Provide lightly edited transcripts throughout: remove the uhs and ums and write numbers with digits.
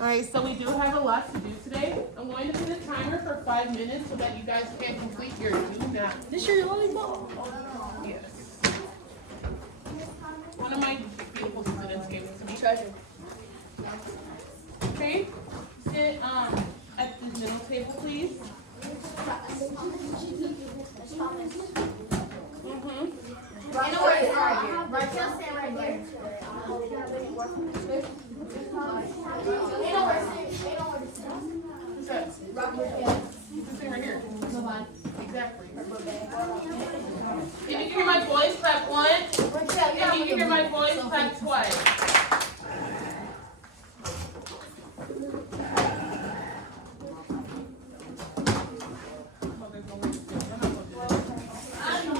All right, so we do have a lot to do today. I'm going to put a timer for 5 minutes so that you guys can complete your do not. This your only ball. Yes. One of my beautiful students gave it to me. Treasure. Okay, sit at the middle table, please. Right now, right here. Right now, stand right here. Who's that? Who's sitting right here? Exactly. If you can hear my voice, clap once. If you can hear my voice, clap twice.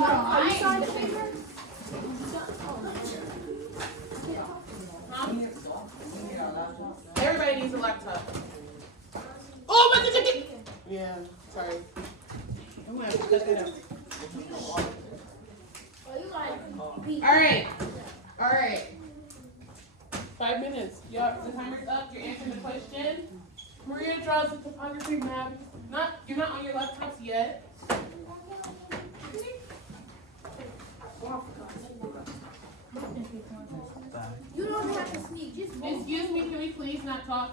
Are you signing the paper? Huh? Everybody needs a laptop. Oh, my ticket! Yeah, sorry. I'm gonna have to cut that out. All right. 5 minutes. Y'all, the timer's up. You're answering the question. Maria draws a topography map. You're not on your laptops yet. You don't have to sneak. Just move. Excuse me, can we please not talk?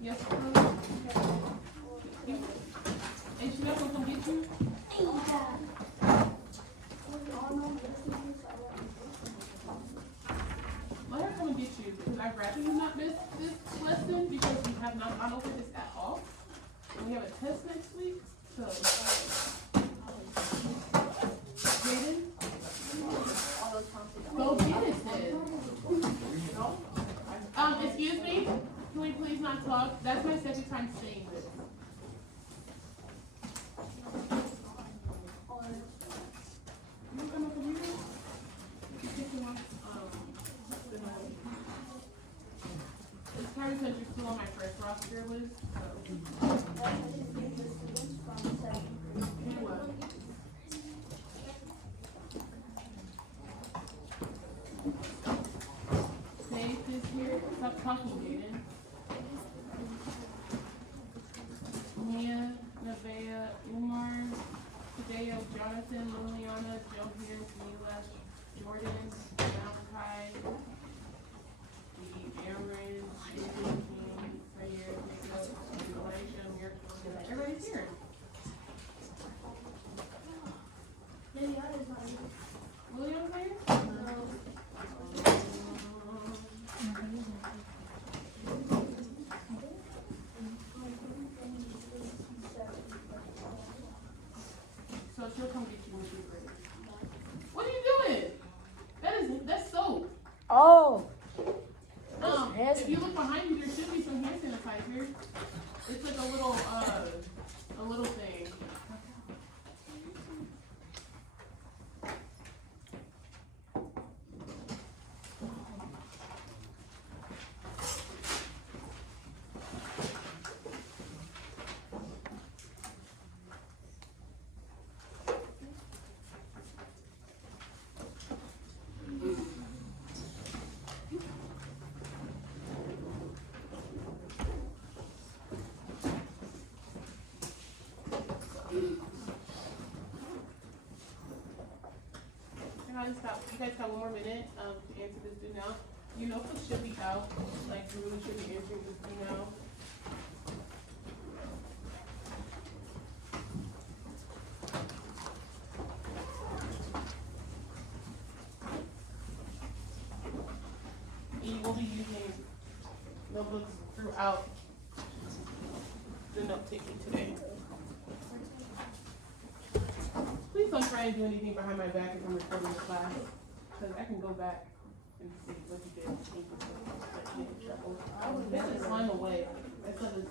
Yes, please. And she not gonna come get you? Let her come and get you, because I'd rather you not miss this lesson because we have not gone over this at all. And we have a test next week, so. Jaden? Go get it, sis. Excuse me? Can we please not talk? That's my second time saying this. You come up here? You take them off, the note. It's probably because you're still on my first roster list, so. You what? Faith is here. Stop talking, Jaden. Mia, Nevaeh, Umar, Tadeo, Jonathan, Liliana, Johan, Mila, Jordan, Malachi, Aaron, Sayer, Elijah, Miracle. Everybody's here. Liliana's not here. So she'll come get you when she's ready. What are you doing? That's soap. Oh. If you look behind you, there should be some hand sanitizer. It's like a little thing. Stop. You guys have one more minute to answer this do now. You know it should be out. Like you really should be answering this do now. You will be using notebooks throughout the note taking today. Please don't try and do anything behind my back if I'm recording the class, because I can go back and see what you did. This is slime away. That stuff is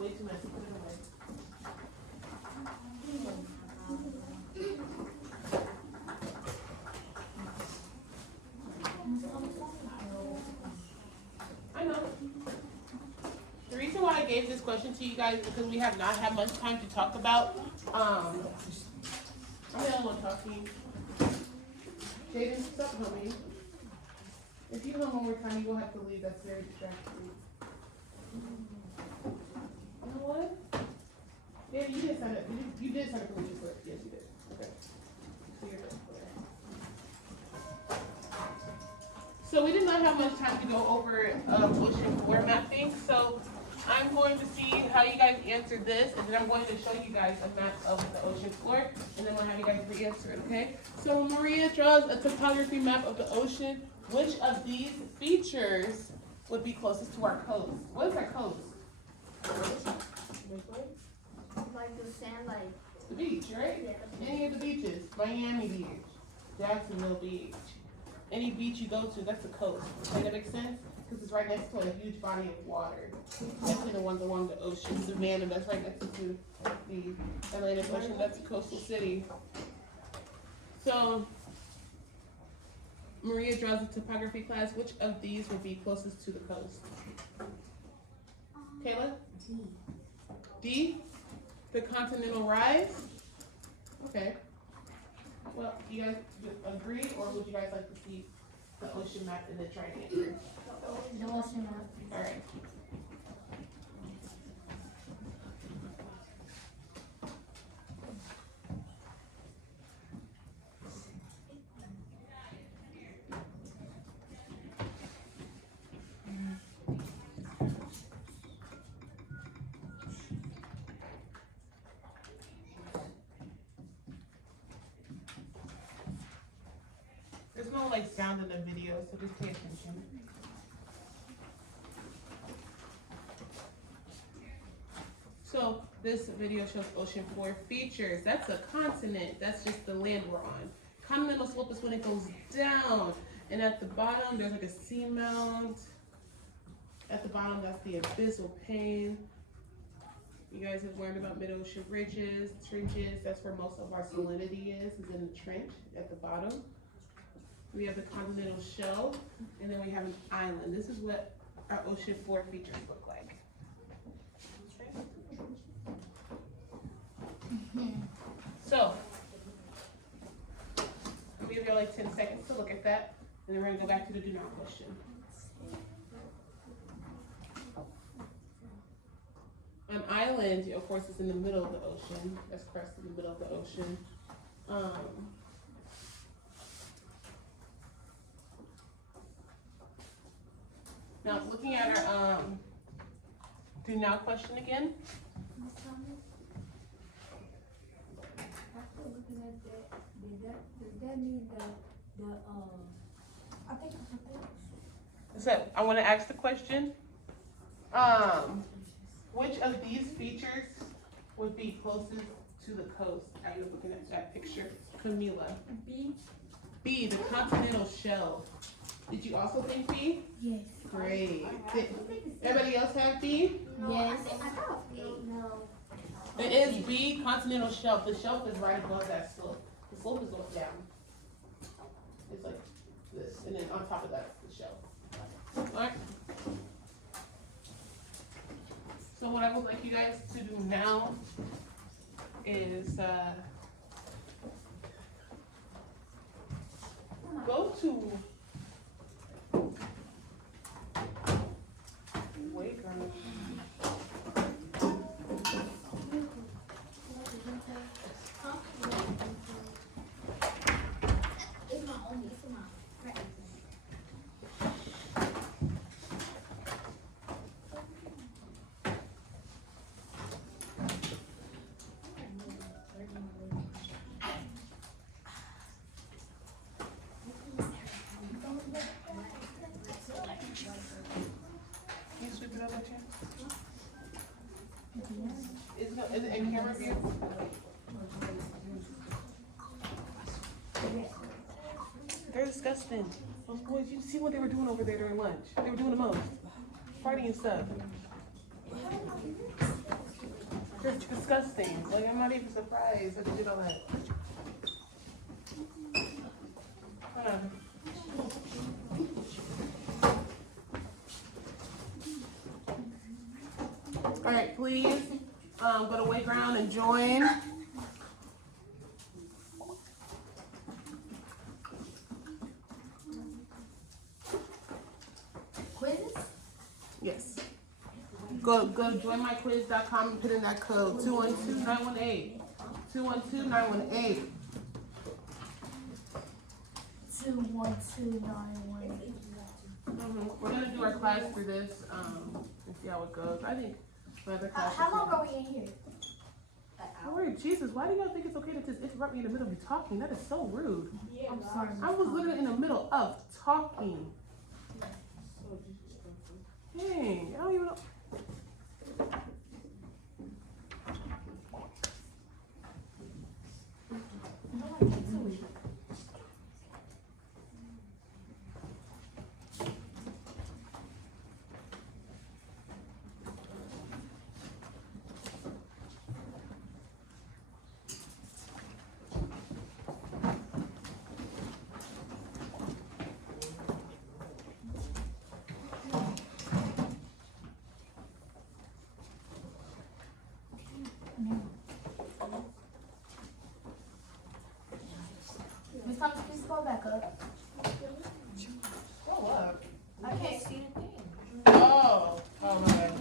way too messy. Put it away. I know. The reason why I gave this question to you guys is because we have not had much time to talk about. I'm the only one talking. Jaden, stop helping me. If you hum one more time, you will have to leave. That's very distracting. You know what? Yeah, you did sign up. You did sign up for religious work. Yes, you did. Okay. So you're good. Okay. So we did not have much time to go over ocean floor mapping. So I'm going to see how you guys answer this, and then I'm going to show you guys a map of the ocean floor, and then we'll have you guys re-answer it, okay? So Maria draws a topography map of the ocean. Which of these features would be closest to our coast? What is our coast? Like the sand, like. The beach, right? Yeah. Any of the beaches. Miami Beach, Jacksonville Beach. Any beach you go to, that's the coast. Okay, that makes sense? Because it's right next to a huge body of water. Especially the ones along the ocean. Savannah, that's right next to the Atlantic Ocean. That's a coastal city. So, Maria draws a topography class. Which of these would be closest to the coast? Kayla? D? The continental rise? Okay. Well, you guys agree, or would you guys like to see the ocean map and then try to answer? The ocean map. All right. There's no like sound in the video, so just pay attention. So this video shows ocean floor features. That's a continent. That's just the land we're on. Continental slope is when it goes down. And at the bottom, there's like a seamount. At the bottom, that's the abyssal plain. You guys have learned about mid-ocean ridges, trenches. That's where most of our salinity is in the trench at the bottom. We have the continental shelf, and then we have an island. This is what our ocean floor features look like. So, I'll give you like 10 seconds to look at that, and then we're gonna go back to the do not question. An island, of course, is in the middle of the ocean. That's crest in the middle of the ocean. Now, looking at our do now question again. After looking at that, does that mean I think So I want to ask the question. Which of these features would be closest to the coast? Are you looking at that picture, Camila? B? B, the continental shelf. Did you also think B? Yes. Great. Did everybody else have B? Yes. I thought no. It is B, continental shelf. The shelf is right above that slope. The slope is going down. It's like this, and then on top of that, the shelf. All right. So what I would like you guys to do now is go to Wayground. It's my only. It's my. Right. Can you sweep it up a chance? Is it in camera view? They're disgusting. Those boys, you see what they were doing over there during lunch? They were doing the most. Farting and stuff. They're disgusting. Like, I'm not even surprised that they did all that. Hold on. All right, please go to Wayground and join. Yes. Go joinmyquiz.com and put in that code 212-918. 212-918. 212-918. We're gonna do our class for this and see how it goes. I think my other class. How long are we in here? Lord Jesus, why do y'all think it's okay to just interrupt me in the middle of me talking? That is so rude. I'm sorry. I was literally in the middle of talking. Dang, I don't even know. Miss Thomas, please go back up. Go up. I can't see the thing. Oh, oh my God.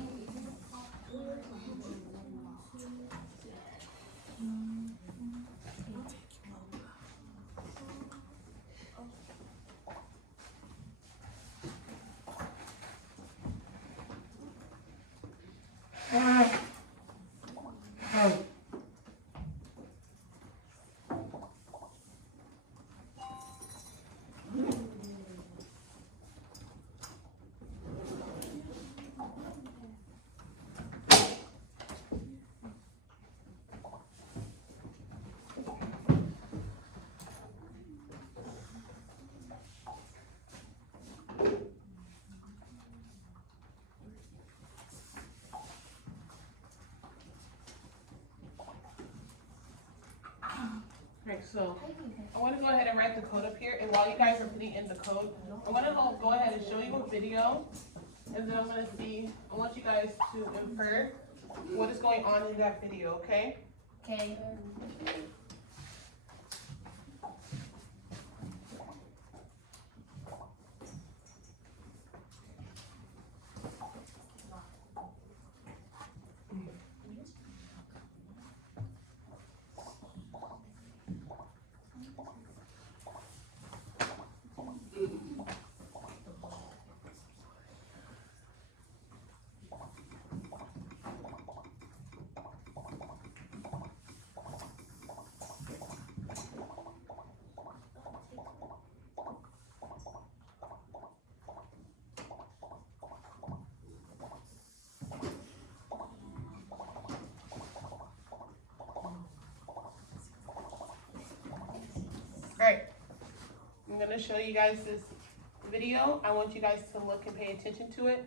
Okay, so I want to go ahead and write the code up here, and while you guys are putting in the code, I'm going to go ahead and show you a video, and then I want you guys to infer what is going on in that video, okay? Okay. Alright, I'm going to show you guys this video. I want you guys to look and pay attention to it.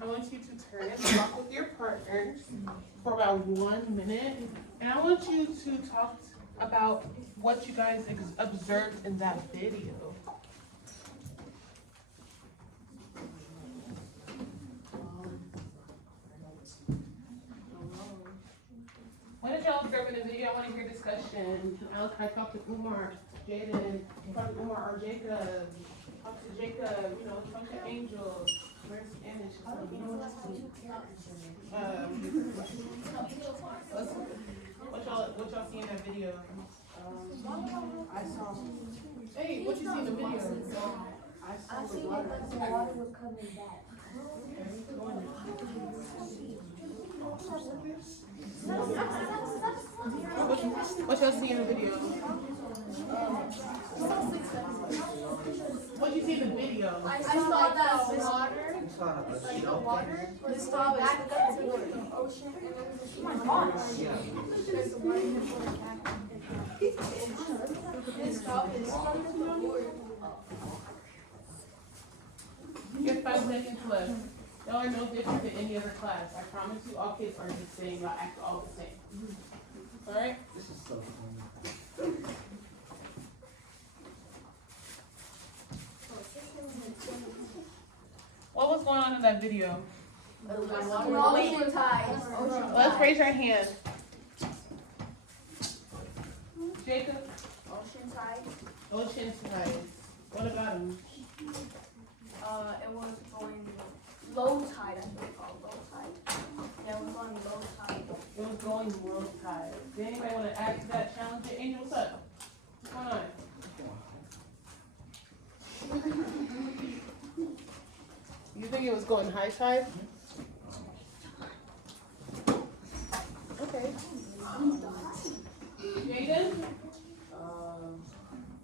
I want you to turn and talk with your partners for about 1 minute. And I want you to talk about what you guys observed in that video. What did y'all observe in the video? I want to hear discussion. I talked to Umar, Jaden, talked to Umar or Jacob, talked to Jacob, talked to Angel. Where's Spanish? What y'all see in that video? I saw. Hey, what you see in the video? I I saw seen the it, water. but the water was coming back. No, What y'all see in the video? What you see in the video? I saw that water, like the water was going back up to the ocean and then the there's the water This stop is You have 5 seconds left. Y'all are no different than any other class. I promise you, all kids are the same. Y'all act all the same. Alright? This is so funny. What was going on in that video? ocean tides. Let's raise our hand. Jacob? Ocean tides. Ocean tides. What about him? It was going low tide, I think it's called low tide. Yeah, it was going low tide. It was going low tide. Did anybody want to add to that challenge? Angel, what's up? What's going on? You think it was going high tide? Okay. Jaden?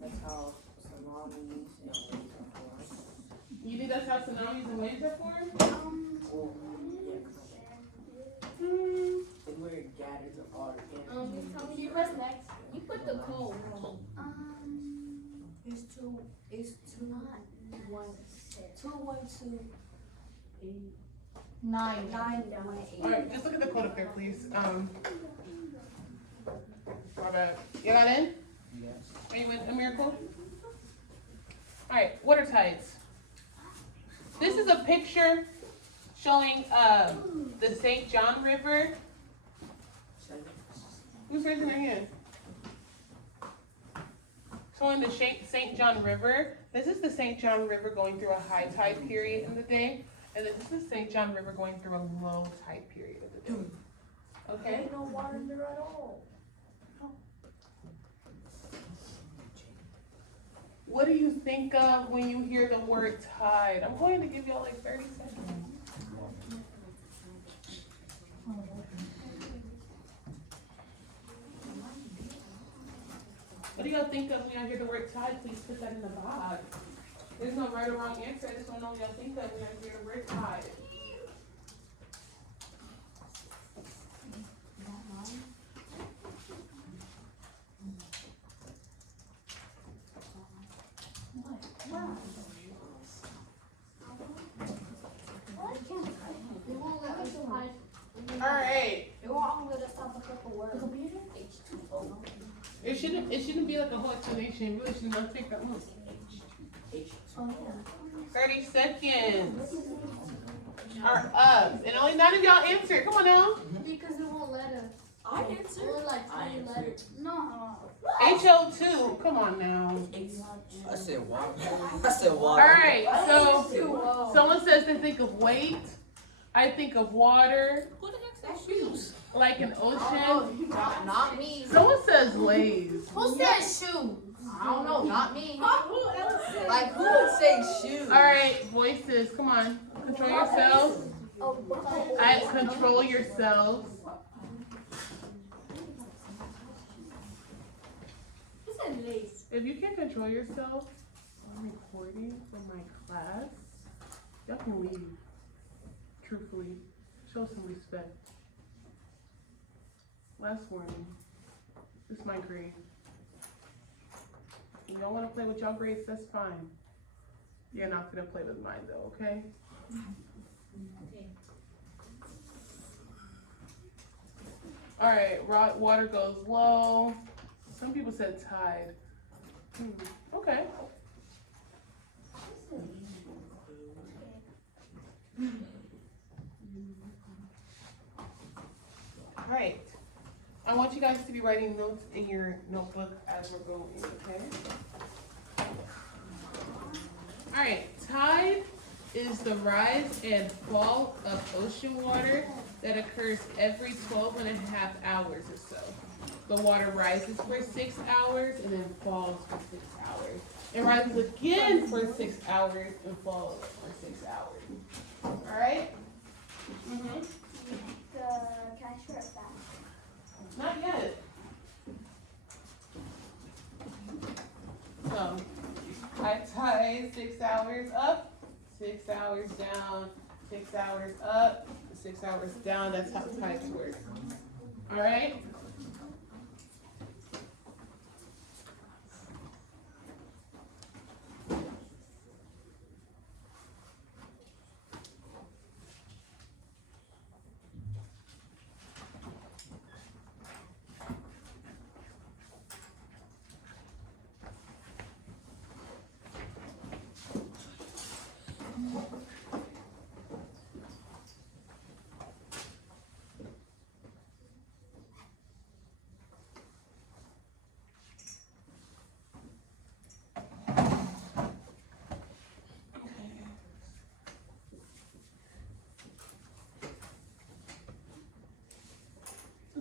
That's how tsunamis and waves are formed. You think that's how tsunamis and waves are formed? Well, yeah, and where it gathers up all the energy. Tell me you press next. You put the code. It's two, one, 212 Nine. 918. Alright, just look at the code up there, please. My bad. You got in? Yes. Are you in a miracle? Alright, water tides. This is a picture showing the St. John River. Who's raising their hand? Showing the St. John River. This is the St. John River going through a high tide period in the day. And this is the St. John River going through a low tide period of the day. Okay? Ain't no water there at all. What do you think of when you hear the word tide? I'm going to give y'all like 30 seconds. What do y'all think of when y'all hear the word tide? Please put that in the box. There's no right or wrong answer. I just want to know what y'all think of when y'all hear the word tide. They won't let us hide. Alright. They won't let us have a couple words. H2O. It shouldn't be like a whole explanation. It really should not take that long. 30 seconds are up. And only 9 of y'all answered. Come on now. Because they won't let us. I answered. Only like 20 letters. No. HO2. Come on now. I said water. I said water. Alright, so H2O. someone says they think of weight. I think of water, Who the heck said shoes? like an ocean. Not me. Someone says Lay's. Who said shoes? I don't know. Not me. Like, who would say shoes? Alright, voices. Come on. Control yourselves. Control yourselves. Who said lace? If you can't control yourself, I'm recording for my class. Y'all can leave. Truthfully, show some respect. Last warning. This is my grade. If you don't want to play with y'all grades, that's fine. You're not gonna play with mine though, okay? Alright, water goes low. Some people said tide. Okay. Alright. I want you guys to be writing notes in your notebook as we're going, okay? Alright, tide is the rise and fall of ocean water that occurs every 12 and a half hours or so. The water rises for 6 hours and then falls for 6 hours. It rises again for 6 hours and falls for 6 hours. Alright? Can I share it back? Not yet. high tide, 6 hours up, 6 hours down, 6 hours up, 6 hours down. That's how tides work. All right?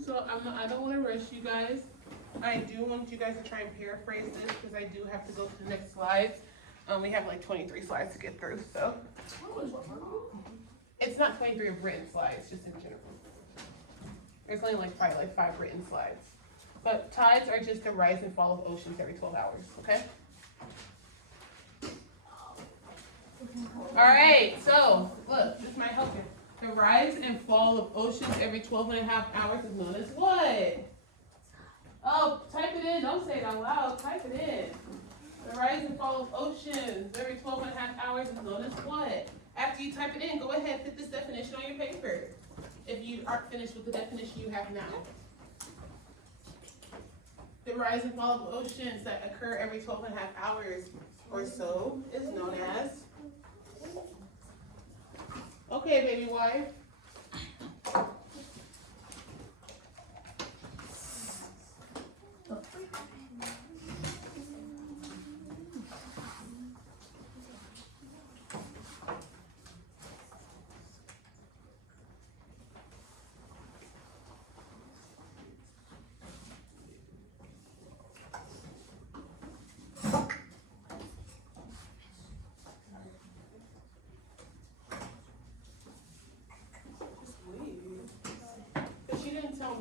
So I don't want to rush you guys. I do want you guys to try and paraphrase this because I do have to go to the next slides. We have like 23 slides to get through, so. It's not 23 of written slides, just in general. There's only probably like 5 written slides. But tides are just the rise and fall of oceans every 12 hours, okay? All right, so look, this might help you. The rise and fall of oceans every 12.5 hours is known as what? Oh, type it in. Don't say it out loud. Type it in. The rise and fall of oceans every 12.5 hours is known as what? After you type it in, go ahead and put this definition on your paper. If you aren't finished with the definition you have now. The rise and fall of oceans that occur every 12.5 hours or so is known as. Okay, baby wife.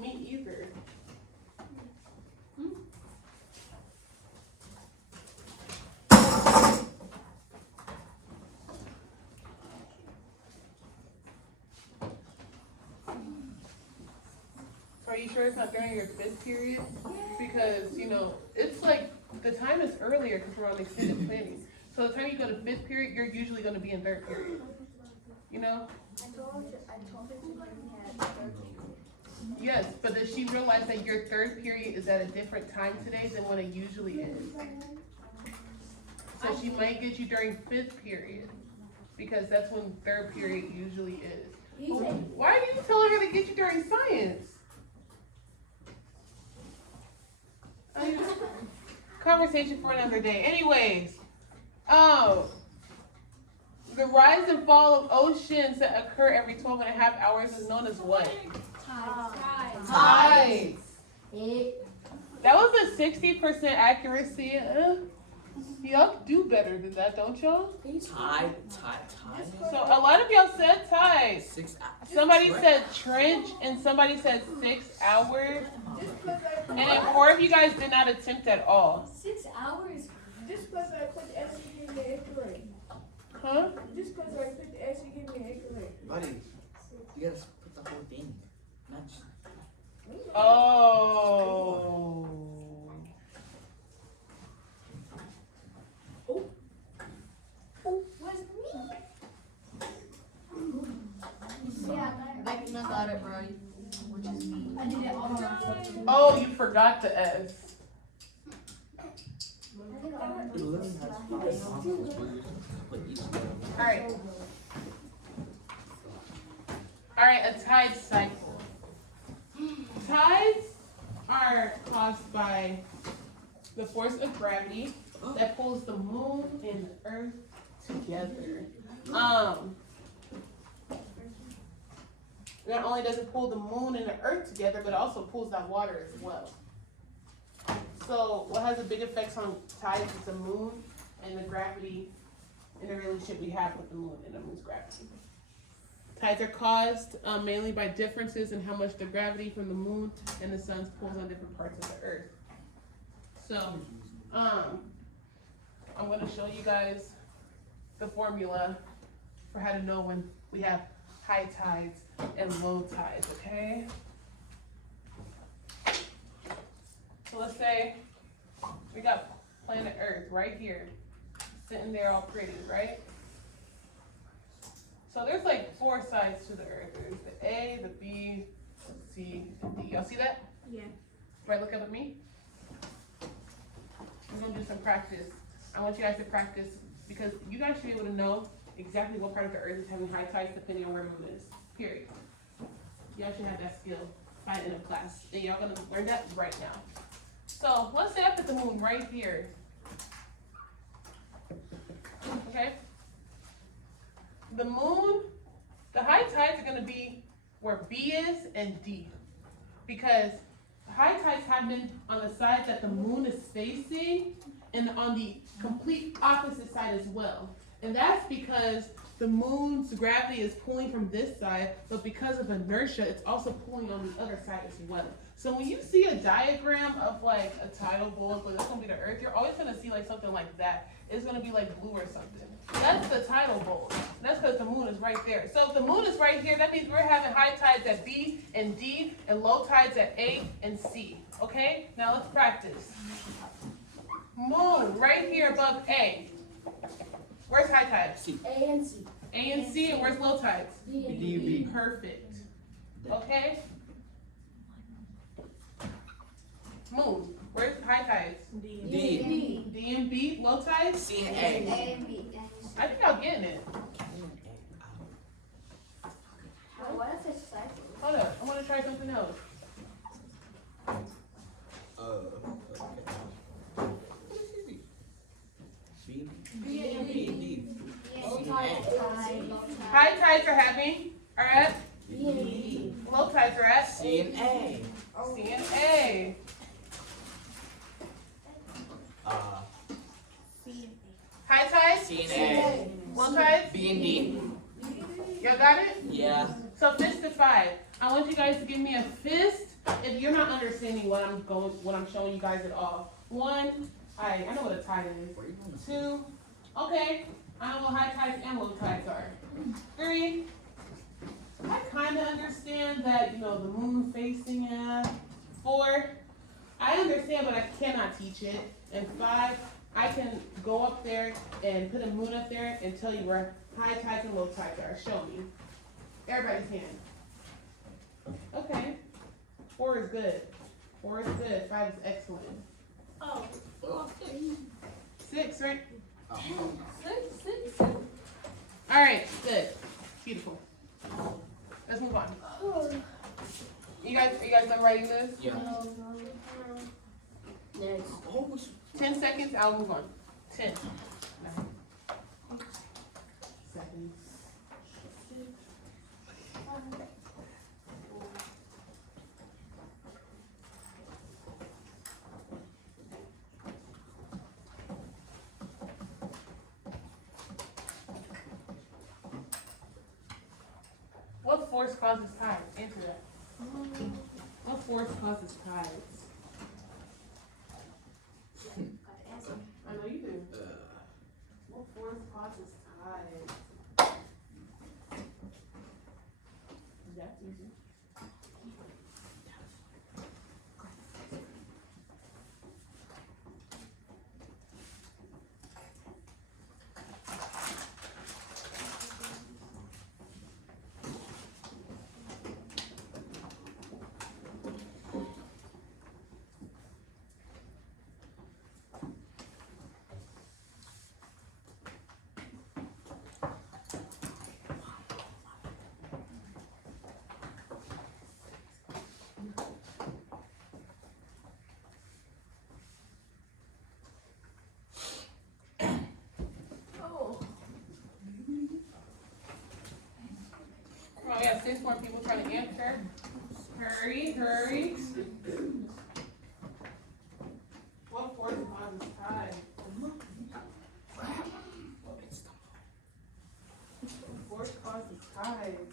Me either. Are you sure it's not during your 5th period? Because, you know, it's like the time is earlier because we're on extended planning. So the time you go to 5th period, you're usually going to be in 3rd period. You know? I told her to bring me at 13. Yes, but does she realize that your 3rd period is at a different time today than what it usually is? So she might get you during 5th period because that's when 3rd period usually is. Why do you tell her to get you during science? Conversation for another day. Anyways, the rise and fall of oceans that occur every 12.5 hours is known as what? Tides. That was a 60% accuracy. Y'all do better than that, don't y'all? Tide. So a lot of y'all said tides. 6 hours. Somebody said trench and somebody said 6 hours. And then 4 of you guys did not attempt at all. 6 hours? Just because I put the S in the 8th grade. Huh? Just because I put the S in the 8th grade. Buddy, you gotta put the whole thing. Not just... Oh. Was me? Yeah, I got it right. Which is me. I did it all the time. Oh, you forgot the S. It literally has 5 consoles where you're supposed to put each one. Alright. Alright, a tide cycle. Tides are caused by the force of gravity that pulls the moon and the earth together. Not only does it pull the moon and the earth together, but it also pulls that water as well. So what has a big effect on tides is the moon and the gravity and the relationship we have with the moon and the moon's gravity. Tides are caused mainly by differences in how much the gravity from the moon and the sun pulls on different parts of the earth. So, I'm gonna show you guys the formula for how to know when we have high tides and low tides, okay? So let's say we got planet Earth right here, sitting there all pretty, right? So there's like 4 sides to the Earth. There's the A, the B, the C, and D. Y'all see that? Yeah. Right, look up at me. We're gonna do some practice. I want you guys to practice because you guys should be able to know exactly what part of the Earth is having high tides depending on where the moon is. Period. Y'all should have that skill by the end of class. And y'all gonna learn that right now. So let's say I put the moon right here. Okay? The moon, the high tides are gonna be where B is and D. Because high tides happen on the side that the moon is facing and on the complete opposite side as well. And that's because the moon's gravity is pulling from this side, but because of inertia, it's also pulling on the other side as well. So when you see a diagram of like a tidal bulge, where that's gonna be the Earth, you're always gonna see like something like that. It's gonna be like blue or something. That's the tidal bulge. And that's because the moon is right there. So if the moon is right here, that means we're having high tides at B and D and low tides at A and C. Okay? Now let's practice. Moon right here above A. Where's high tides? C. A and C. A and C, and where's low tides? D and D, B. Perfect. Okay? Moon, where's high tides? D. D and B, low tides? C and A A. and B. I think y'all getting it. What if it's cycle? Hold up, I wanna try something else. Okay. B. B and B. D. High tides are at B and D. low tides are at C and A. C and A. High tides, C and A. low tides, B and D. y'all got it? Yeah. So fist to 5. I want you guys to give me a fist if you're not understanding what I'm showing you guys at all. 1, I know what a tide is. 2, okay, I know what high tides and low tides are. 3, I kind of understand that, the moon facing at. 4, I understand, but I cannot teach it. And 5, I can go up there and put a moon up there and tell you where high tides and low tides are. Show me. Everybody's hand. Okay. 4 is good. 4 is good. 5 is excellent. Oh. 6, right? Six. All right. Good. Beautiful. Let's move on. You guys done writing this? Yeah. Next. Oh, 10 seconds. I'll move on. 10. 9. Seconds. 6. 5. What force causes tides? Answer that. What force causes tides? I know you do. What force causes tides? That's easy. Oh, we have 6 more people trying to answer. Hurry, hurry. What force causes tides? What force causes tides?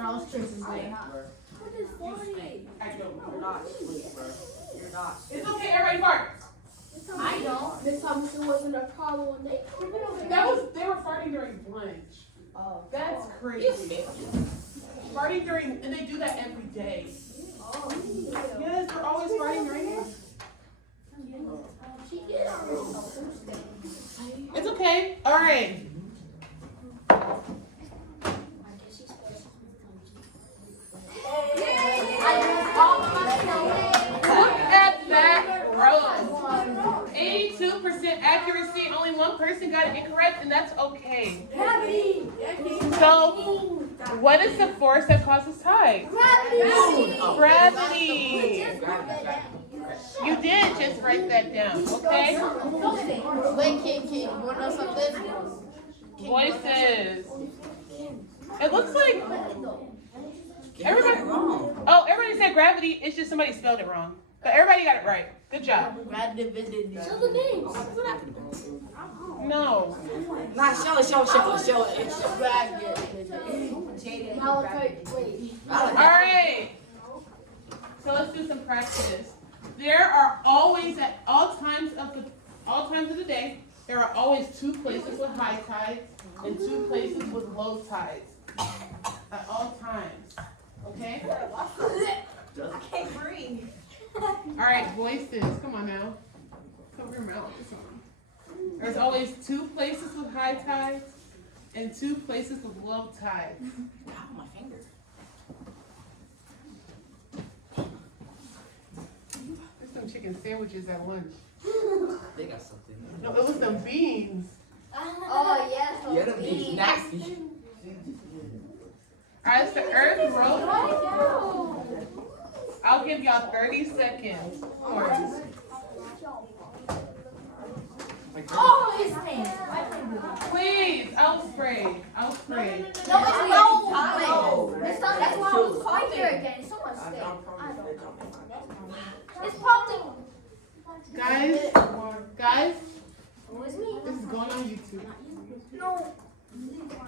all those choices there. What is 40? I don't know. You're not asleep, bro. You're not. It's okay, everybody fart. I don't. Miss Thompson wasn't a problem when they. They were farting during lunch. Oh. That's crazy. Farting during, and they do that every day. Oh, Yes, they're always farting during it. she did already. It's okay. All right. Look at that row. 82% accuracy. Only one person got it incorrect, and that's okay. Gravity. So, what is the force that causes tides? Gravity. You did just write that down, okay? Wait, King, you wanna know something? Voices. It looks like everybody. wrong. Oh, everybody said gravity. It's just somebody spelled it wrong. But everybody got it right. Good job. So the names. No. Nah, show it. Malachite. Wait. All right. So let's do some practice. There are always at all times of the day, there are always two places with high tides and two places with low tides. At all times. Okay? I can't breathe. All right, voices. Come on now. Cover your mouth or something. There's always two places with high tides and two places with low tides. Ow, my finger. There's some chicken sandwiches at lunch. They got something. No, it was some beans. Oh, yes. Yeah, them bees nasty. All right, it's the Earth rotates. No. I'll give y'all 30 seconds. Oh, his name. Please, I'll spray. No, spray. it's no. That's why I was calling here again. Someone stay. I don't know. It's probably. Guys, Was me. this is going on YouTube. No.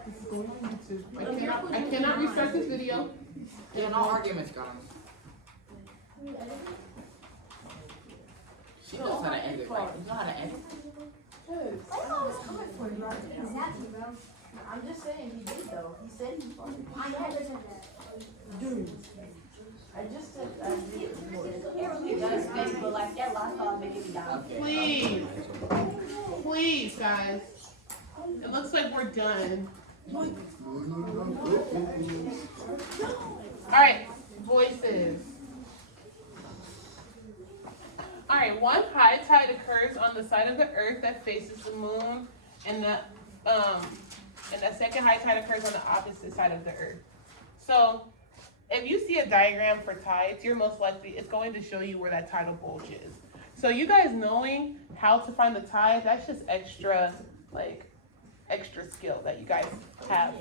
This is going on YouTube. I cannot restart this video. Yeah, no arguments, guys. She knows how to end it, right? You know how to end it? I know I was coming for you. Exactly, bro. I'm just saying, he did though. He said he farted. I never said that. Dude. I just said I did it. You guys think, but like that last time they gave me down. Please. Please, guys. It looks like we're done. All right, voices. All right, one high tide occurs on the side of the earth that faces the moon, and the second high tide occurs on the opposite side of the earth. So, if you see a diagram for tides, you're most likely, it's going to show you where that tidal bulge is. So you guys knowing how to find the tide, that's just extra skill that you guys have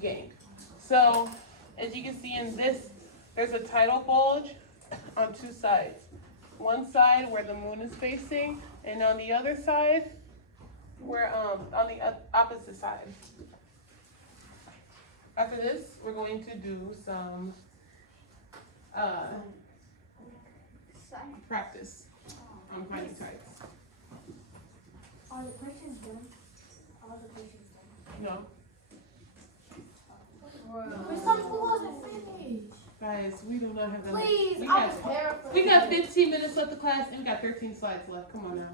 gained. So, as you can see in this, there's a tidal bulge on two sides. One side where the moon is facing, and on the other side, where on the opposite side. After this, we're going to do some practice on finding tides. Are the questions done? Are the questions done? No, Miss Thompson wasn't finished. guys, we do not have that. Please, We I got- was paraphrasing. We got 15 minutes left of class and we got 13 slides left. Come on now.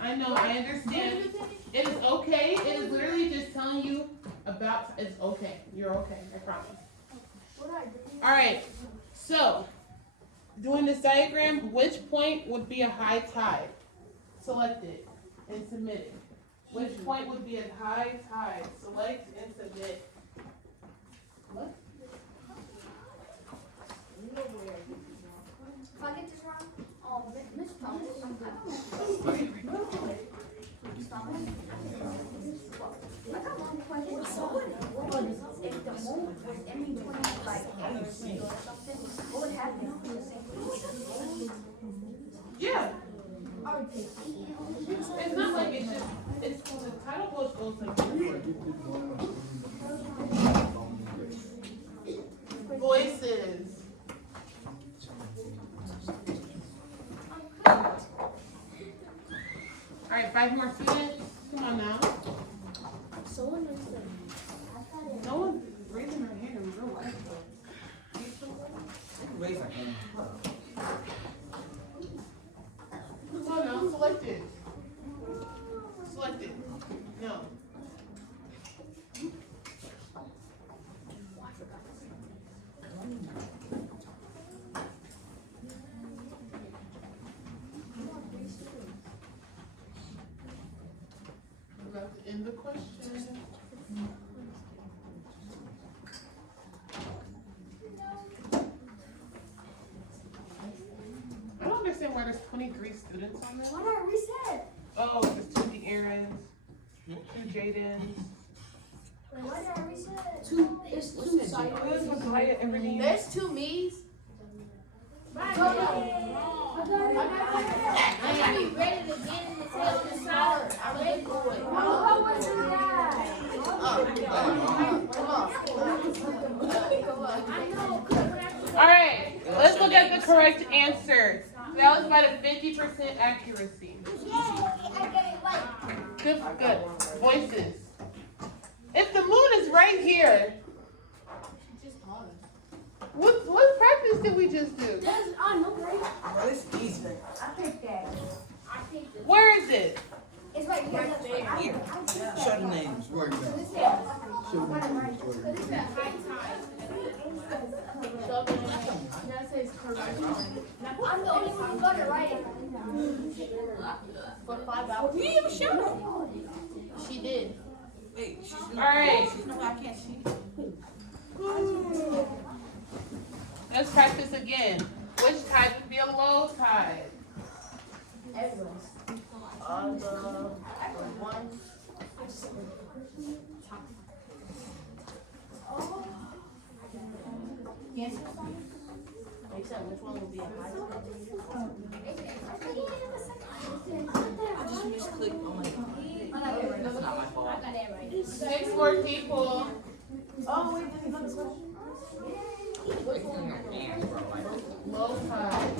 I know, I understand. It is okay. It is literally just telling you about, it's okay. You're okay, I promise. All right, so doing this diagram, which point would be a high tide? Select it and submit it. Which point would be a high tide? Select and submit. What? If I get this wrong, oh, Miss Thompson. I got one question. If the moon was in between like Aries or something, what would happen? Yeah. It's not like it's just, it's the tidal bulge goes like this. 5 more students? Come on now. No one's raising their hand in real life. Raise your hand. Come on now, select it. Select it. No. We're about to end the question. I don't understand why there's 23 students on there. Why not reset? Oh, there's 2 De'Aarons, 2 Jadens. Wait, why did I reset? There's two sides. There's Makaya and Renee. There's 2 me's. I be ready to get in the tail of the shower. I'm ready for it. Oh, what's that? Alright, let's look at the correct answer. That was about a 50% accuracy. Good, good. Voices. If the moon is right here, what practice did we just do? I know, right? Well, it's easy. I picked that. I picked it. Where is it? It's right here. Here. Show the names. So this is It's at high tide. That says correct. I'm the only one who got it right. For 5 hours. You didn't even show them. She did. Wait, she's Alright. no, I can't see. Let's practice again. Which tide would be a low tide? Everyone's. The one. Except which one will be a high tide? I just misclicked on my phone. That's not my fault. I got it right. 6 more people. Oh, wait, there's another question. Wait, your hands, bro. Like, Low tide.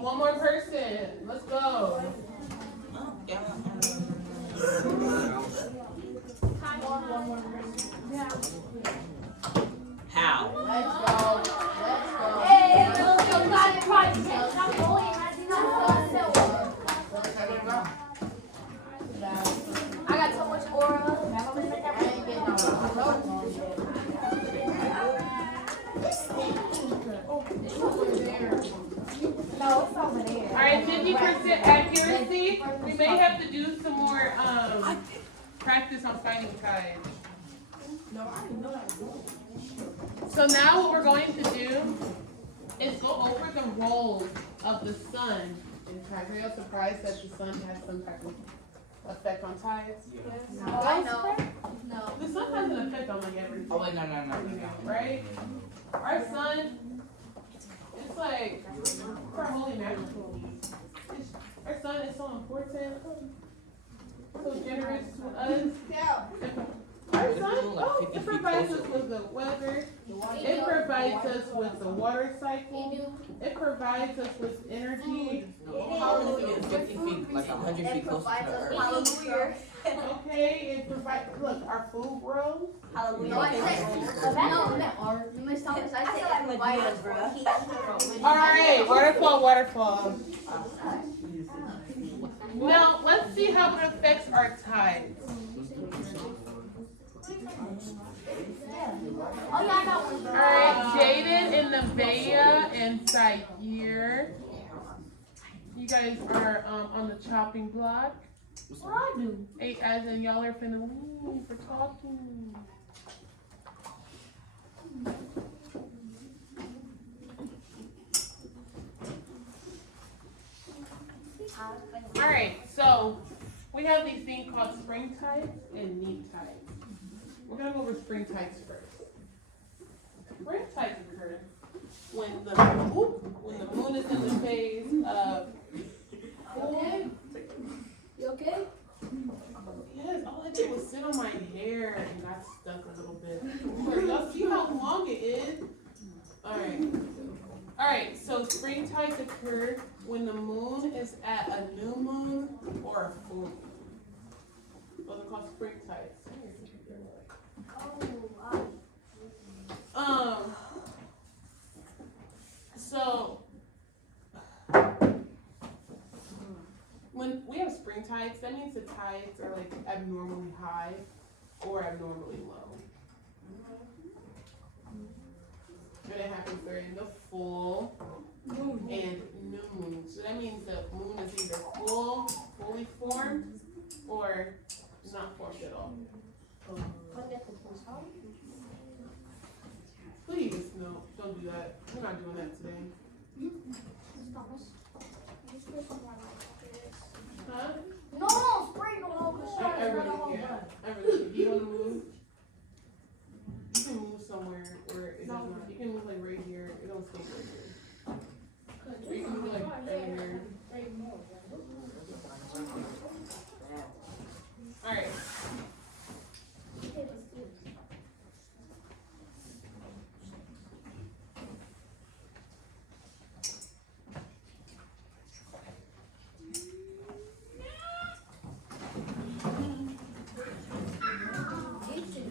One more person. Let's go. yeah. How? Let's go. Let's go. Hey, let's go. Got it right. I'm going. I did not know. I got so much aura. I ain't getting no No, it's over there. Alright, 50% accuracy. We may have to do some more practice on finding tides. So now what we're going to do is go over the roles of the sun in tides. Are you all surprised that the sun has some type of effect on tides? I know. No. The sun has an effect on like everything. Oh, wait, no. Right? Our sun, it's like, for our holy natural. Our sun is so important, so generous to us. Our sun, it provides us with the weather. It provides us with the water cycle. It provides us with energy. How are we getting 50 feet, like 100 feet closer to the earth? Hallelujah. Okay, it provides, look, our food grows. No, I said, you must tell us. I said, Ideas, bro. Alright, waterfall. Now, let's see how it affects our tides. Oh, yeah, I got one. Alright, Jaden and Nevaeh and Sayer. You guys are on the chopping block. What I do? Hey, as in y'all are finna leave for talking. Alright, so we have these things called spring tides and neap tides. We're gonna go over spring tides first. Spring tides occur when the moon is in the phase of full. You okay? Yes, all I did was sit on my hair and got stuck a little bit. Y'all see See how long it is? Alright, so spring tides occur when the moon is at a new moon or a full moon. Those are called spring tides. So when we have spring tides, that means the tides are like abnormally high or abnormally low. And it happens during the full and new moon. So that means the moon is either fully formed, or not formed at all. Please, no, don't do that. We're not doing that today. Huh? No, spray the locust. I really can't. Do you want to move? You can move somewhere where it does not. You can move like right here. It don't stay right here. Or you can move like right here. Alright.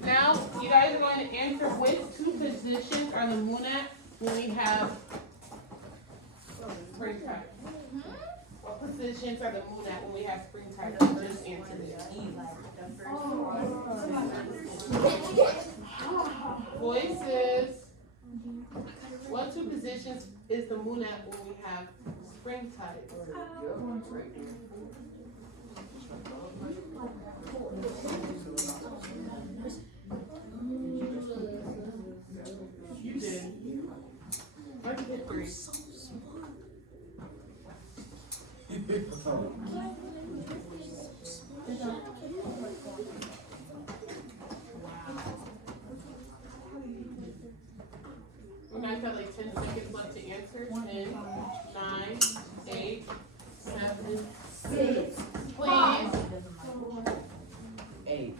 Now, you guys are going to answer which two positions are the moon at when we have spring tide. What positions are the moon at when we have spring tide? Just answer it. Voices. What two positions is the moon at when we have spring tide? You did. I did three. We're going to have like 10 seconds left to answer. 10, 9, 8, 7, 6. Please. 8.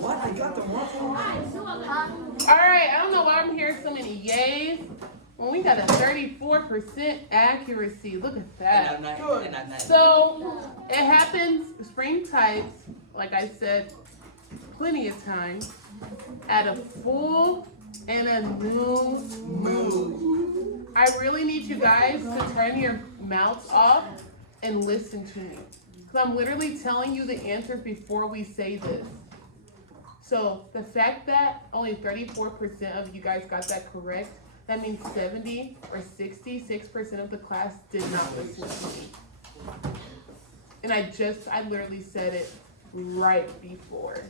What? I got the wrong. Alright, I don't know why I'm hearing so many yays. Well, we got a 34% accuracy. Look at that. So, it happens, spring tides, like I said, plenty of times, at a full and a new moon. I really need you guys to turn your mouths off and listen to me. Because I'm literally telling you the answers before we say this. So the fact that only 34% of you guys got that correct, that means 70 or 66% of the class did not listen to me. And I literally said it right before.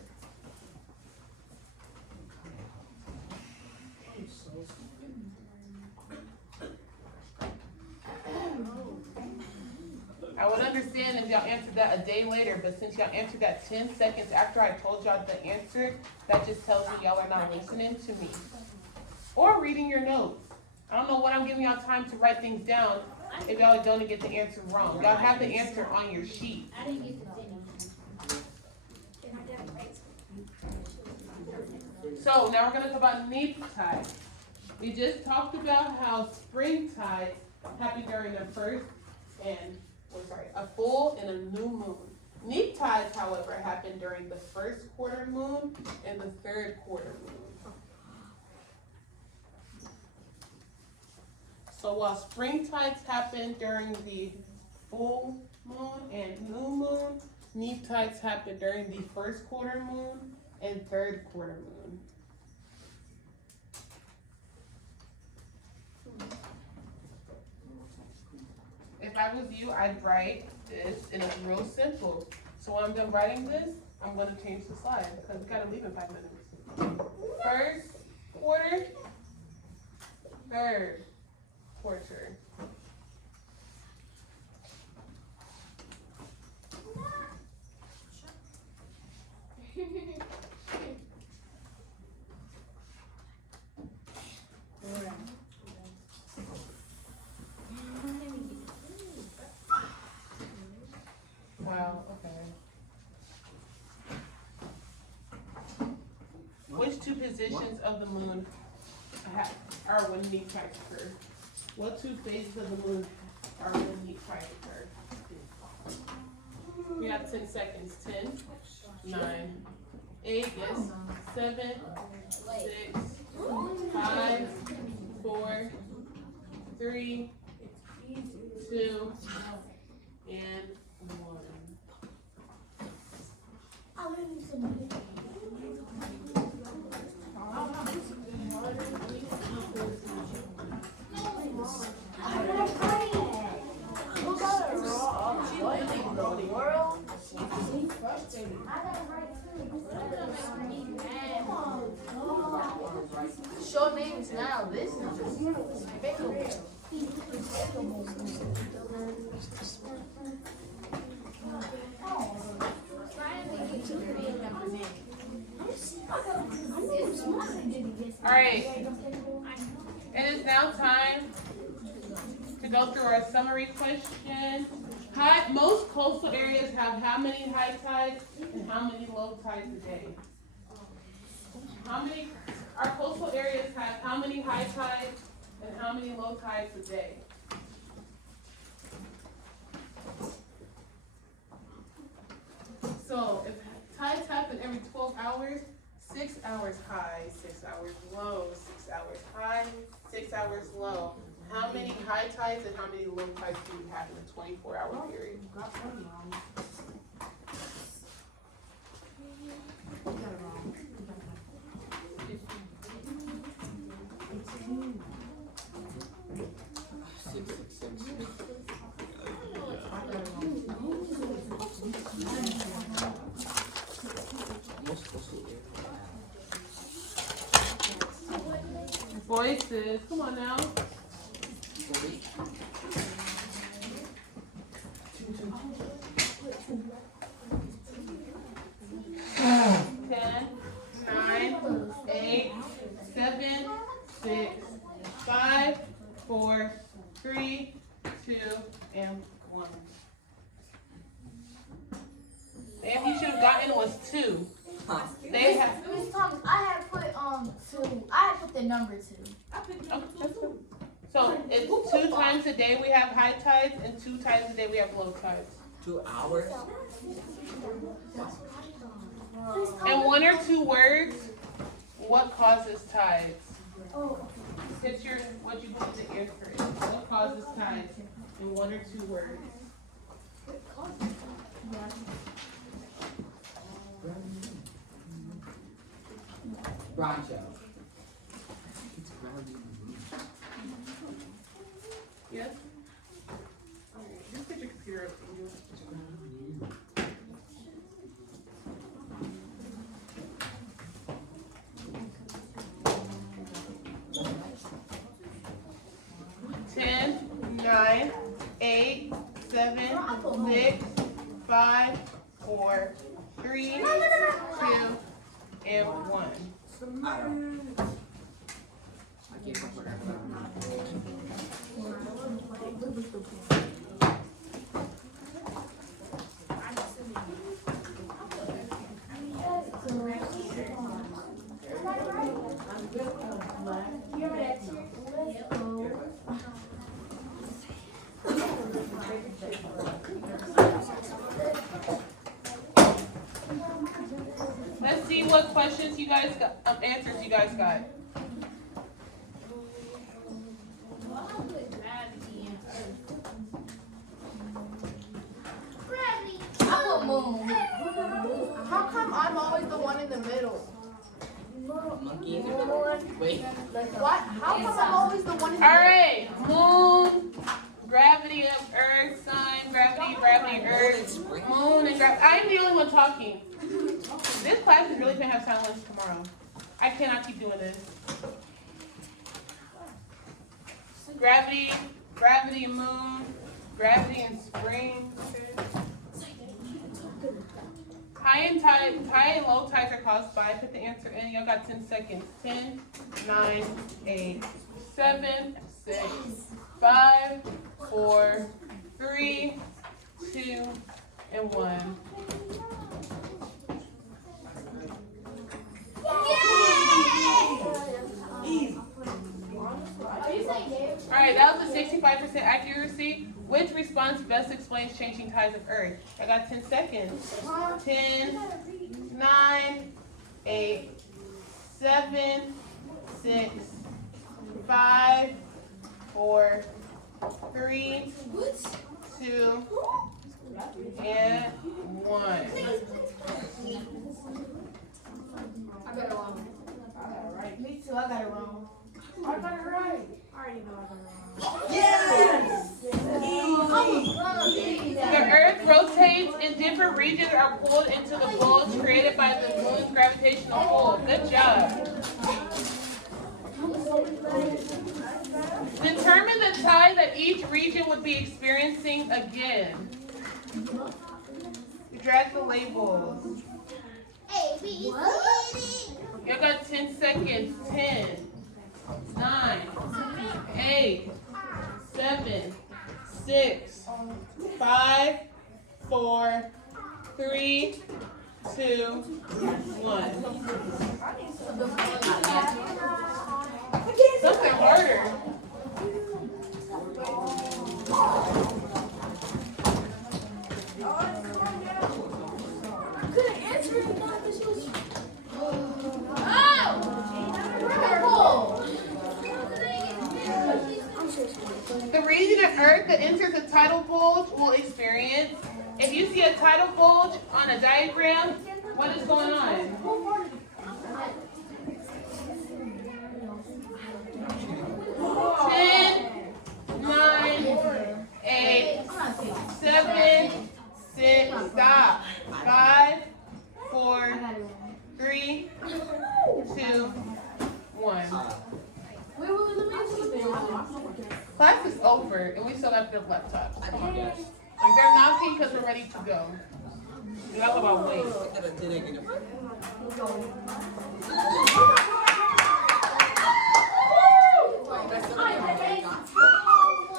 I would understand if y'all answered that a day later, but since y'all answered that 10 seconds after I told y'all the answer, that just tells me y'all are not listening to me. Or reading your notes. I don't know what I'm giving y'all time to write things down if y'all don't get the answer wrong. Y'all have the answer on your sheet. I didn't get the So now we're gonna talk about neap tide. We just talked about how spring tides happen during the first and a full and a new moon. Neap tides, however, happen during the first quarter moon and the third quarter moon. So while spring tides happen during the full moon and new moon, neap tides happen during the first quarter moon and third quarter moon. If I was you, I'd write this, and it's real simple. So when I'm done writing this, I'm going to change the slide because we got to leave in 5 minutes. First quarter, third quarter. two positions of the moon are when neap tides occur? What two phases of the moon are when neap tides occur? We have 10 seconds. 10, 9, 8, yes, 7, 6, 5, 4, 3, 2, and 1. Short names now. This is All right. It is now time to go through our summary question. Most coastal areas have how many high tides and how many low tides a day? Our coastal areas have how many high tides and how many low tides a day? So if tides happen every 12 hours, 6 hours high, 6 hours low, 6 hours high, 6 hours low. How many high tides and how many low tides do we have in a 24-hour period? Voices, come on now. 10, 9, 8, 7, 6, 5, 4, 3, 2, and 1. And you should have gotten was 2. They have. Miss Thomas, I had put 2. I had put the number 2. So it's 2 times a day we have high tides and 2 times a day we have low tides. 2 hours? And 1 or 2 words, what causes tides? It's what you believe the answer is. What causes tides in 1 or 2 words? Rancho. Yes? Alright, just put your computer up and you. Ten, 9, 8, 7, 6, 5, 4, 3, 2, and 1. Let's see what questions you guys got, answers you guys got. I put moon. How come I'm always the one in the middle? Monkey. Wait. What? How come I'm always the one in the All middle? right, moon, gravity of Earth, sun, gravity, Earth, moon, and gravity. I'm the only one talking. This class is really gonna have silence tomorrow. I cannot keep doing this. Gravity, moon, gravity and spring. High and low tides are caused by, put the answer in, y'all got 10 seconds. 10, 9, 8, 7, 6, 5, 4, 3, 2, and 1. Yay! explains changing tides of Earth. I got 10 seconds. 10, 9, 8, 7, 6, 5, 4, 3, 2, and 1. I got it wrong. Me too, I got it wrong. I got it right. I already know I got it wrong. Yes! The Earth rotates and different regions are pulled into the bulge created by the moon's gravitational pull. Good job. Determine the tide that each region would be experiencing again. You drag the labels. You got 10 seconds. 10, 9, 8, 7, 6, 5, 4, 3, 2, 1. Something harder. The region of Earth that enters the tidal bulge will experience. If you see a tidal bulge on a diagram, what is going on? 10, 9, 8, 7, 6, stop. 5, 4, 3, 2, 1. Class is over, and we still have the laptops. Like, they're knocking because we're ready to go. You got about wait.